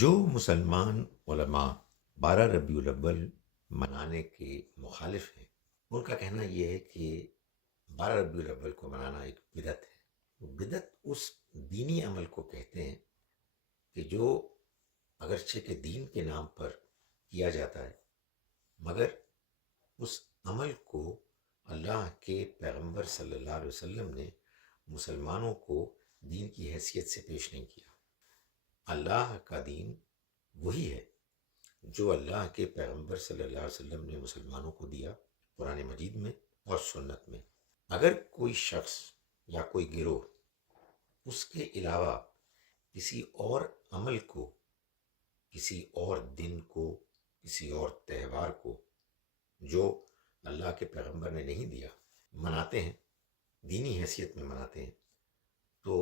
جو مسلمان علماء 12 ربیع الاول منانے کے مخالف ہیں، ان کا کہنا یہ ہے کہ 12 ربیع الاول کو منانا ایک بدعت ہے۔ بدعت اس دینی عمل کو کہتے ہیں کہ جو اگرچہ کہ دین کے نام پر کیا جاتا ہے، مگر اس عمل کو اللہ کے پیغمبر صلی اللہ علیہ وسلم نے مسلمانوں کو دین کی حیثیت سے پیش نہیں کیا۔ اللہ کا دین وہی ہے جو اللہ کے پیغمبر صلی اللہ علیہ وسلم نے مسلمانوں کو دیا قرآن مجید میں اور سنت میں۔ اگر کوئی شخص یا کوئی گروہ اس کے علاوہ کسی اور عمل کو، کسی اور دن کو، کسی اور تہوار کو جو اللہ کے پیغمبر نے نہیں دیا مناتے ہیں، دینی حیثیت میں مناتے ہیں، تو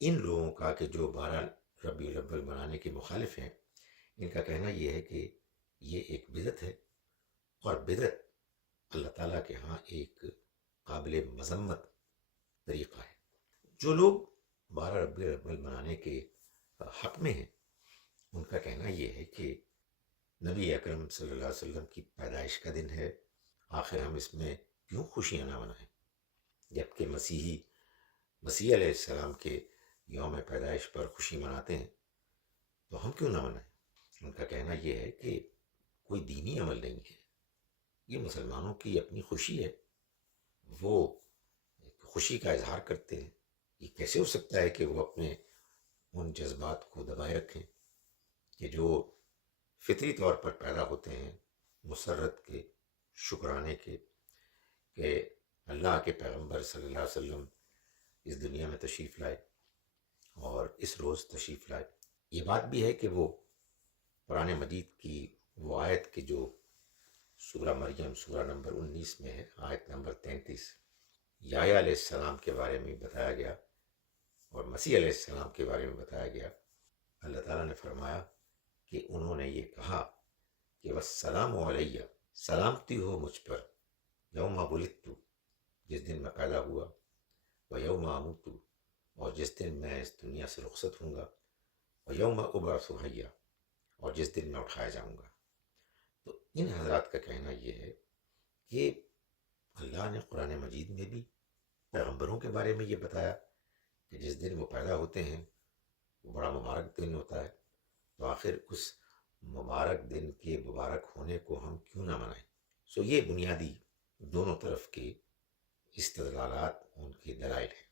ان لوگوں کا کہ جو 12 ربیع الاول منانے کے مخالف ہیں، ان کا کہنا یہ ہے کہ یہ ایک بدعت ہے، اور بدعت اللہ تعالیٰ کے ہاں ایک قابل مذمت طریقہ ہے۔ جو لوگ 12 ربیع الاول منانے کے حق میں ہیں، ان کا کہنا یہ ہے کہ نبی اکرم صلی اللہ علیہ وسلم کی پیدائش کا دن ہے، آخر ہم اس میں کیوں خوشیاں نہ منائیں؟ جبکہ مسیح علیہ السلام کے یوم پیدائش پر خوشی مناتے ہیں، تو ہم کیوں نہ منائیں؟ ان کا کہنا یہ ہے کہ کوئی دینی عمل نہیں ہے، یہ مسلمانوں کی اپنی خوشی ہے، وہ خوشی کا اظہار کرتے ہیں۔ یہ کیسے ہو سکتا ہے کہ وہ اپنے ان جذبات کو دبائے رکھیں کہ جو فطری طور پر پیدا ہوتے ہیں، مسرت کے، شکرانے کے، کہ اللہ کے پیغمبر صلی اللہ علیہ وسلم اس دنیا میں تشریف لائے اور اس روز تشریف لائے۔ یہ بات بھی ہے کہ وہ قرآن مجید کی وہ آیت کے جو سورہ مریم سورہ نمبر 19 میں ہے، آیت نمبر 33، یحییٰ علیہ السلام کے بارے میں بتایا گیا اور مسیح علیہ السلام کے بارے میں بتایا گیا۔ اللہ تعالیٰ نے فرمایا کہ انہوں نے یہ کہا کہ والسلام علیہ، سلامتی ہو مجھ پر، یوم ولدت، جس دن میں پیدا ہوا، ویوم اموت، اور جس دن میں اس دنیا سے رخصت ہوں گا، ویوم ابعث حیا، اور جس دن میں اٹھایا جاؤں گا۔ تو ان حضرات کا کہنا یہ ہے کہ اللہ نے قرآن مجید میں بھی پیغمبروں کے بارے میں یہ بتایا کہ جس دن وہ پیدا ہوتے ہیں وہ بڑا مبارک دن ہوتا ہے، تو آخر اس مبارک دن کے مبارک ہونے کو ہم کیوں نہ منائیں؟ یہ بنیادی دونوں طرف کے استدلالات، ان کے دلائل ہیں۔